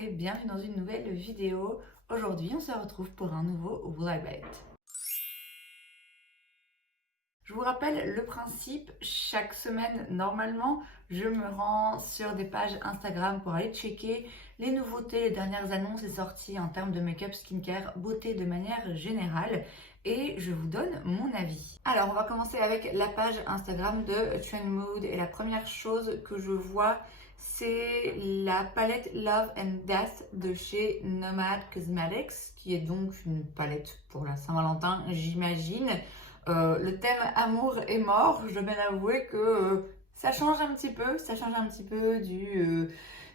et bienvenue dans une nouvelle vidéo. Aujourd'hui, on se retrouve pour un nouveau Will I Bet. Je vous rappelle le principe, chaque semaine, normalement, je me rends sur des pages Instagram pour aller checker les nouveautés, les dernières annonces et sorties en termes de make-up, skincare, beauté de manière générale et je vous donne mon avis. Alors, on va commencer avec la page Instagram de Trend Mood et la première chose que je vois, c'est la palette Love and Death de chez Nomad Cosmetics, qui est donc une palette pour la Saint-Valentin, j'imagine. Le thème amour et mort, je dois bien avouer que ça change un petit peu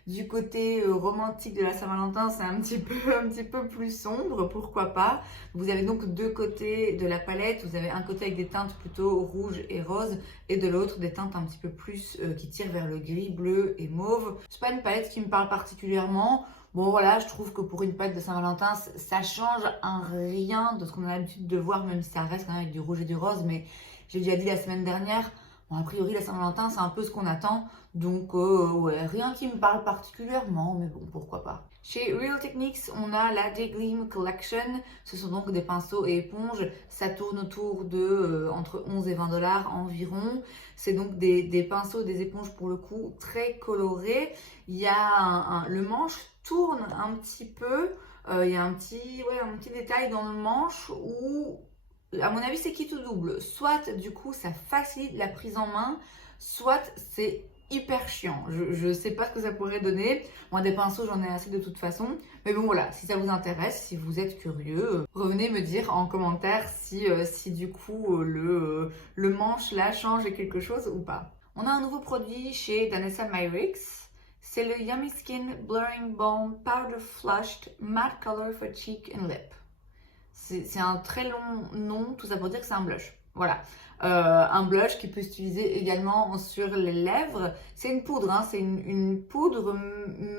du côté romantique de la Saint-Valentin, c'est un petit peu plus sombre, pourquoi pas. Vous avez donc deux côtés de la palette, vous avez un côté avec des teintes plutôt rouges et roses, et de l'autre des teintes un petit peu plus qui tirent vers le gris, bleu et mauve. C'est pas une palette qui me parle particulièrement. Bon voilà, je trouve que pour une palette de Saint-Valentin, ça change un rien de ce qu'on a l'habitude de voir, même si ça reste quand même avec du rouge et du rose. Mais j'ai déjà dit la semaine dernière, bon, a priori la Saint-Valentin, c'est un peu ce qu'on attend. Donc ouais, rien qui me parle particulièrement, mais bon, pourquoi pas. Chez Real Techniques, on a la Daygleam Collection. Ce sont donc des pinceaux et éponges. Ça tourne autour de entre 11 et 20 $ environ. C'est donc des pinceaux, des éponges pour le coup très colorés. Il y a le manche tourne un petit peu. Il y a un petit détail dans le manche où, à mon avis, c'est quitte ou double. Soit du coup, ça facilite la prise en main, soit c'est hyper chiant. Je sais pas ce que ça pourrait donner. Moi, des pinceaux, j'en ai assez de toute façon. Mais bon, voilà, si ça vous intéresse, si vous êtes curieux, revenez me dire en commentaire si du coup le manche là change quelque chose ou pas. On a un nouveau produit chez Danessa Myricks. C'est le Yummy Skin Blurring Balm Powder Flushed Matte Color for Cheek and Lip. C'est un très long nom, tout ça pour dire que c'est un blush. Voilà, un blush qui peut s'utiliser également sur les lèvres. C'est une poudre, hein, c'est une poudre,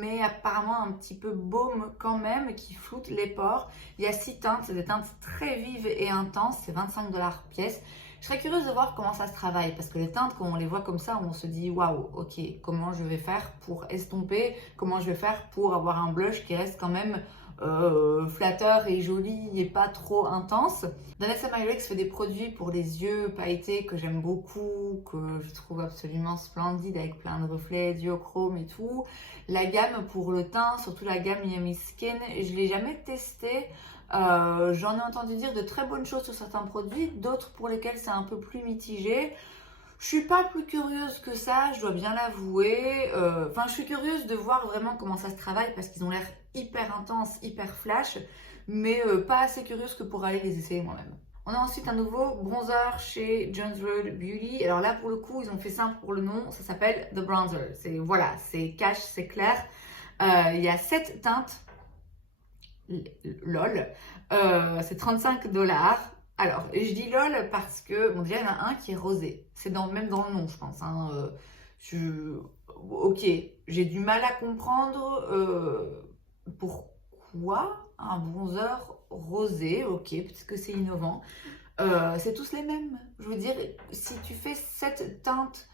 mais apparemment un petit peu baume quand même, qui floute les pores. Il y a 6 teintes, c'est des teintes très vives et intenses, c'est 25 $ pièce. Je serais curieuse de voir comment ça se travaille, parce que les teintes, quand on les voit comme ça, on se dit waouh, ok, comment je vais faire pour estomper, comment je vais faire pour avoir un blush qui reste quand même flatteur et joli et pas trop intense. Danessa Myricks fait des produits pour les yeux pailletés que j'aime beaucoup, que je trouve absolument splendide avec plein de reflets, duochrome et tout. La gamme pour le teint, surtout la gamme Yummy Skin, je l'ai jamais testée. J'en ai entendu dire de très bonnes choses sur certains produits, d'autres pour lesquels c'est un peu plus mitigé. Je suis pas plus curieuse que ça, je dois bien l'avouer. Enfin, je suis curieuse de voir vraiment comment ça se travaille parce qu'ils ont l'air hyper intenses, hyper flash, mais pas assez curieuse que pour aller les essayer moi-même. On a ensuite un nouveau bronzer chez Jones Road Beauty. Alors là, pour le coup, ils ont fait simple pour le nom, ça s'appelle The Bronzer. C'est voilà, c'est cash, c'est clair. Il y a 7 teintes. LOL, c'est 35 $. Alors, je dis LOL parce que, bon, déjà, il y en a un qui est rosé. C'est même dans le nom, je pense. Hein. Ok, j'ai du mal à comprendre pourquoi un bronzer rosé. Ok, peut-être que c'est innovant. C'est tous les mêmes. Je veux dire, si tu fais cette teinte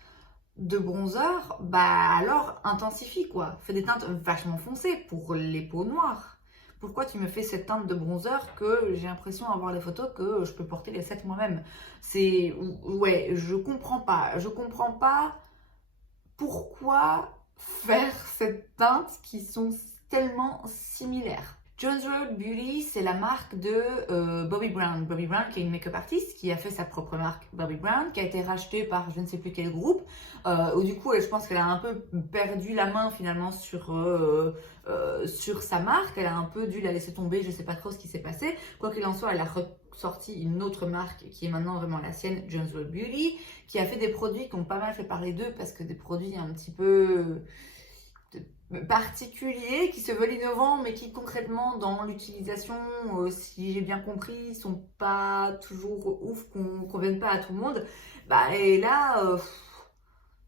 de bronzer, bah alors intensifie quoi. Fais des teintes vachement foncées pour les peaux noires. Pourquoi tu me fais cette teinte de bronzer que j'ai l'impression à voir les photos que je peux porter les 7 moi-même? C'est... Ouais, je comprends pas. Je comprends pas pourquoi faire cette teinte qui sont tellement similaires. Jones Road Beauty, c'est la marque de Bobbi Brown. Bobbi Brown, qui est une make-up artiste, qui a fait sa propre marque Bobbi Brown, qui a été rachetée par je ne sais plus quel groupe. Où du coup, je pense qu'elle a un peu perdu la main finalement sur sa marque. Elle a un peu dû la laisser tomber, je ne sais pas trop ce qui s'est passé. Quoi qu'il en soit, elle a ressorti une autre marque qui est maintenant vraiment la sienne, Jones Road Beauty, qui a fait des produits qui ont pas mal fait parler d'eux parce que des produits un petit peu particuliers, qui se veulent innovants, mais qui concrètement dans l'utilisation, si j'ai bien compris, sont pas toujours ouf, qu'on conviennent pas à tout le monde. Bah, et là,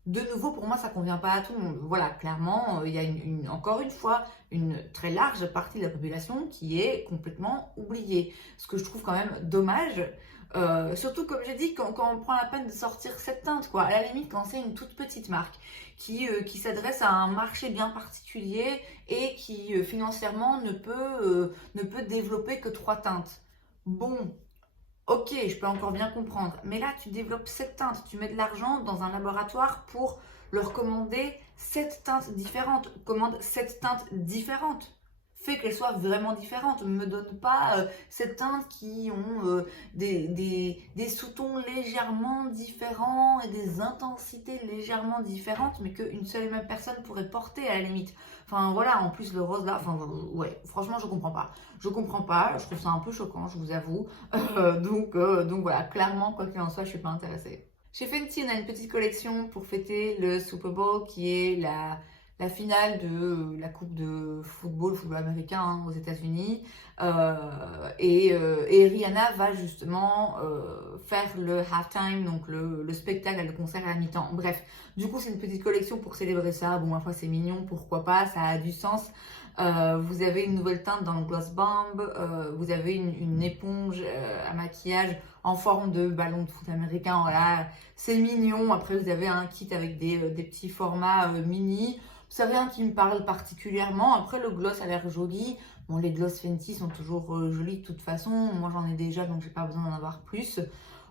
de nouveau, pour moi, ça convient pas à tout le monde. Voilà, clairement, il y a encore une fois une très large partie de la population qui est complètement oubliée. Ce que je trouve quand même dommage. Surtout, comme j'ai dit, quand on prend la peine de sortir cette teinte, quoi. À la limite, quand c'est une toute petite marque qui s'adresse à un marché bien particulier et qui financièrement ne peut développer que 3 teintes. Bon, ok, je peux encore bien comprendre. Mais là, tu développes 7 teintes. Tu mets de l'argent dans un laboratoire pour leur commander 7 teintes différentes. Commande 7 teintes différentes. Fais qu'elles soient vraiment différentes. Ne me donne pas 7 teintes qui ont des sous-tons légèrement différents et des intensités légèrement différentes, mais qu'une seule et même personne pourrait porter à la limite. Enfin voilà, en plus le rose là, enfin ouais, franchement je comprends pas. Je comprends pas, je trouve ça un peu choquant, je vous avoue. Donc voilà, clairement, quoi qu'il en soit, je suis pas intéressée. Chez Fenty, on a une petite collection pour fêter le Super Bowl qui est la finale de la coupe de football américain hein, aux États-Unis. Et Rihanna va justement faire le halftime, donc le spectacle, le concert à la mi-temps. Bref, du coup, c'est une petite collection pour célébrer ça. Bon, ma foi, c'est mignon, pourquoi pas, ça a du sens. Vous avez une nouvelle teinte dans le Gloss Bomb, vous avez une éponge à maquillage en forme de ballon de foot américain, voilà, c'est mignon. Après vous avez un kit avec des petits formats mini, c'est rien qui me parle particulièrement. Après le gloss a l'air joli, bon les gloss Fenty sont toujours jolis de toute façon, moi j'en ai déjà donc j'ai pas besoin d'en avoir plus.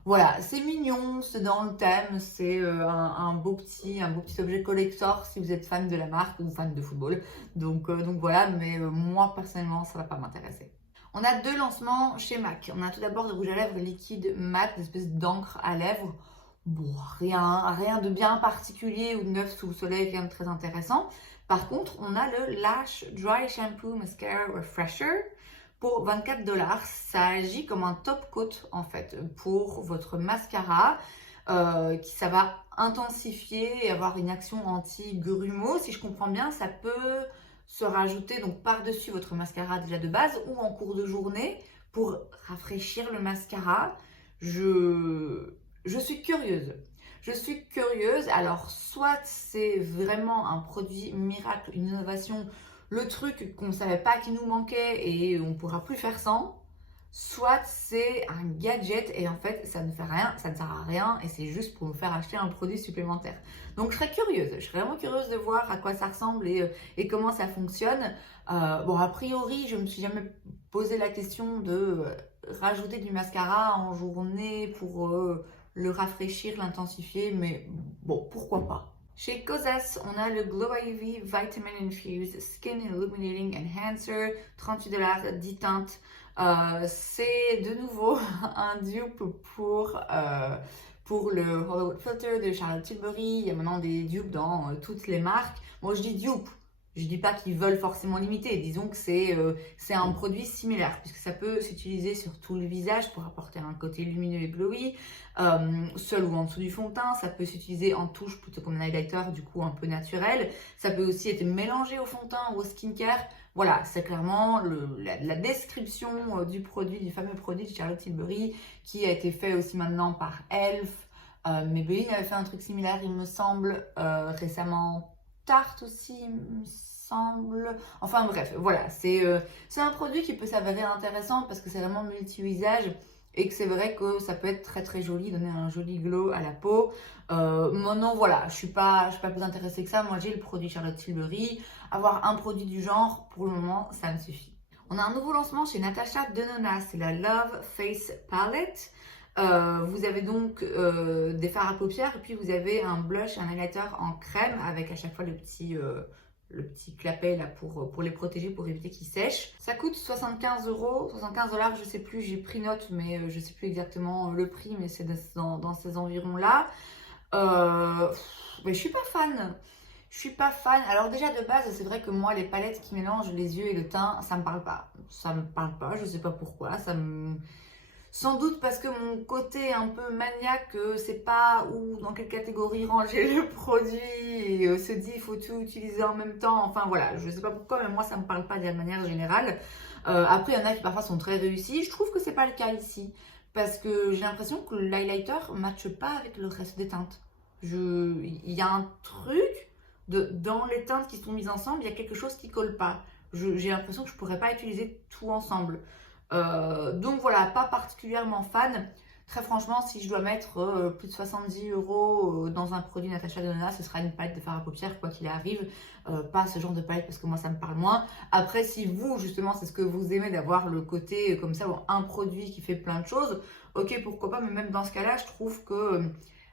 Voilà, c'est mignon, c'est dans le thème, c'est un beau petit objet collector si vous êtes fan de la marque ou fan de football. Donc voilà, mais moi personnellement, ça va pas m'intéresser. On a 2 lancements chez MAC. On a tout d'abord des rouges à lèvres liquide mat, des espèces d'encre à lèvres. Bon, rien de bien particulier ou de neuf sous le soleil, rien de très intéressant. Par contre, on a le Lash Dry Shampoo Mascara Refresher pour 24 $. Ça agit comme un top coat en fait pour votre mascara. Ça va intensifier et avoir une action anti-grumeaux. Si je comprends bien, ça peut se rajouter donc par-dessus votre mascara déjà de base ou en cours de journée pour rafraîchir le mascara. Je suis curieuse. Je suis curieuse. Alors, soit c'est vraiment un produit miracle, une innovation, le truc qu'on ne savait pas qu'il nous manquait et on ne pourra plus faire sans. Soit c'est un gadget et en fait ça ne fait rien, ça ne sert à rien et c'est juste pour nous faire acheter un produit supplémentaire. Donc je serais curieuse, je serais vraiment curieuse de voir à quoi ça ressemble et comment ça fonctionne. Bon, a priori, je me suis jamais posé la question de rajouter du mascara en journée pour le rafraîchir, l'intensifier, mais bon, pourquoi pas. Chez Kosas, on a le Glow IV Vitamin Infused Skin Illuminating Enhancer, 38 $, 10 teintes. C'est de nouveau un dupe pour le Hollywood Filter de Charlotte Tilbury. Il y a maintenant des dupes dans toutes les marques. Moi, je dis dupe. Je dis pas qu'ils veulent forcément l'imiter. Disons que c'est un produit similaire puisque ça peut s'utiliser sur tout le visage pour apporter un côté lumineux et glowy, seul ou en dessous du fond de teint. Ça peut s'utiliser en touche plutôt comme un highlighter, du coup un peu naturel. Ça peut aussi être mélangé au fond de teint ou au skincare. Voilà, c'est clairement la description du produit, du fameux produit de Charlotte Tilbury qui a été fait aussi maintenant par Elf. Maybelline avait fait un truc similaire, il me semble, récemment. Tarte aussi, il me semble. Enfin bref, voilà, c'est un produit qui peut s'avérer intéressant parce que c'est vraiment multi-usage et que c'est vrai que ça peut être très très joli, donner un joli glow à la peau. Maintenant voilà, je suis pas plus intéressée que ça. Moi j'ai le produit Charlotte Tilbury. Avoir un produit du genre, pour le moment, ça me suffit. On a un nouveau lancement chez Natasha Denona, c'est la Love Face Palette. Vous avez donc des fards à paupières et puis vous avez un blush, un highlighter en crème avec à chaque fois le petit clapet là pour les protéger, pour éviter qu'ils sèchent. Ça coûte 75 €, 75 $, je sais plus, j'ai pris note mais je sais plus exactement le prix, mais c'est dans ces environs là. Mais je suis pas fan. Je suis pas fan. Alors déjà de base, c'est vrai que moi, les palettes qui mélangent les yeux et le teint, ça me parle pas. Ça me parle pas, je sais pas pourquoi. Sans doute parce que mon côté un peu maniaque, c'est pas où, dans quelle catégorie ranger le produit et se dit il faut tout utiliser en même temps. Enfin voilà, je sais pas pourquoi, mais moi ça me parle pas de manière générale. Après, il y en a qui parfois sont très réussis. Je trouve que c'est pas le cas ici. Parce que j'ai l'impression que l'highlighter ne matche pas avec le reste des teintes. Il y a un truc dans les teintes qui sont mises ensemble, il y a quelque chose qui colle pas. J'ai l'impression que je pourrais pas utiliser tout ensemble. Donc voilà, pas particulièrement fan. Très franchement, si je dois mettre plus de 70 € dans un produit Natasha Denona, ce sera une palette de fard à paupières, quoi qu'il arrive. Pas ce genre de palette parce que moi ça me parle moins. Après, si vous, justement, c'est ce que vous aimez d'avoir le côté comme ça, ou un produit qui fait plein de choses, ok, pourquoi pas, mais même dans ce cas-là, je trouve que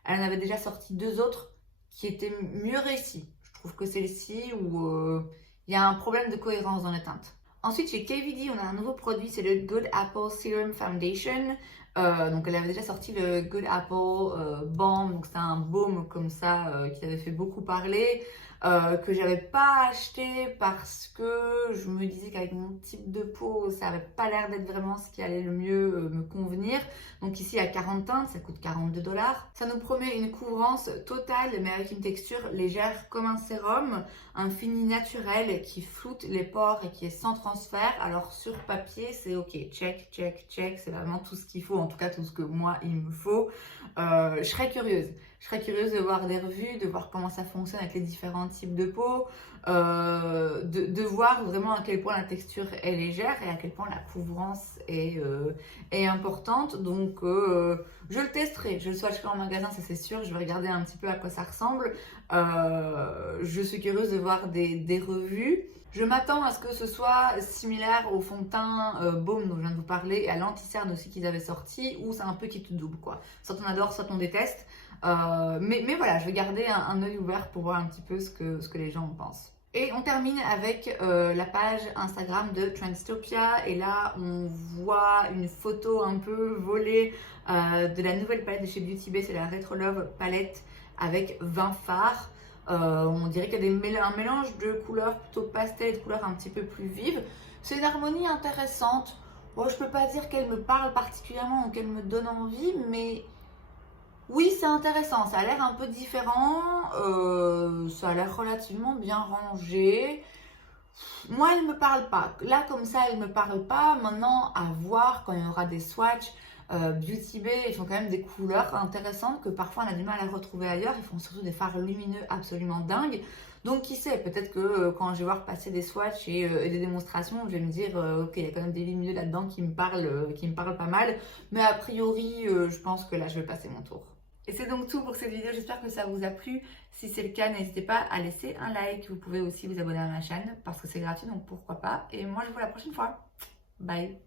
elle en avait déjà sorti deux autres qui étaient mieux réussies. Je trouve que celle-ci, où il y a un problème de cohérence dans les teintes. Ensuite, chez KVD, on a un nouveau produit, c'est le Good Apple Serum Foundation. Donc elle avait déjà sorti le Good Apple Balm, donc c'est un baume comme ça qui avait fait beaucoup parler, que j'avais pas acheté parce que je me disais qu'avec mon type de peau, ça avait pas l'air d'être vraiment ce qui allait le mieux me convenir. Donc ici à 40 teintes, ça coûte 42 $. Ça nous promet une couvrance totale mais avec une texture légère comme un sérum, un fini naturel qui floute les pores et qui est sans transfert. Alors sur papier, c'est ok, check, check, check, c'est vraiment tout ce qu'il faut, en tout cas tout ce que moi il me faut. Je serais curieuse. Je serais curieuse de voir des revues, de voir comment ça fonctionne avec les différents types de peau, de voir vraiment à quel point la texture est légère et à quel point la couvrance est importante. Donc je le testerai, je le swatcherai en magasin, ça c'est sûr. Je vais regarder un petit peu à quoi ça ressemble. Je suis curieuse de voir des revues. Je m'attends à ce que ce soit similaire au fond de teint Baume dont je viens de vous parler et à l'anti-cerne aussi qu'ils avaient sorti, où c'est un peu qui tout double quoi. Soit on adore, soit on déteste. Mais voilà, je vais garder un œil ouvert pour voir un petit peu ce que les gens en pensent. Et on termine avec la page Instagram de Trendstopia. Et là, on voit une photo un peu volée de la nouvelle palette de chez Beauty Bay. C'est la Retro Love palette avec 20 fards. On dirait qu'il y a un mélange de couleurs plutôt pastel et de couleurs un petit peu plus vives. C'est une harmonie intéressante. Bon, je peux pas dire qu'elle me parle particulièrement ou qu'elle me donne envie, mais oui, c'est intéressant. Ça a l'air un peu différent. Ça a l'air relativement bien rangé. Moi, elle me parle pas. Là, comme ça, elle me parle pas. Maintenant, à voir quand il y aura des swatchs. Beauty Bay, ils font quand même des couleurs intéressantes que parfois on a du mal à retrouver ailleurs. Ils font surtout des fards lumineux absolument dingues. Donc qui sait, peut-être que quand je vais voir passer des swatchs et des démonstrations, je vais me dire ok, il y a quand même des lumineux là-dedans qui me parlent pas mal. Mais a priori, je pense que là, je vais passer mon tour. Et c'est donc tout pour cette vidéo, j'espère que ça vous a plu. Si c'est le cas, n'hésitez pas à laisser un like. Vous pouvez aussi vous abonner à ma chaîne parce que c'est gratuit, donc pourquoi pas. Et moi, je vous vois la prochaine fois. Bye!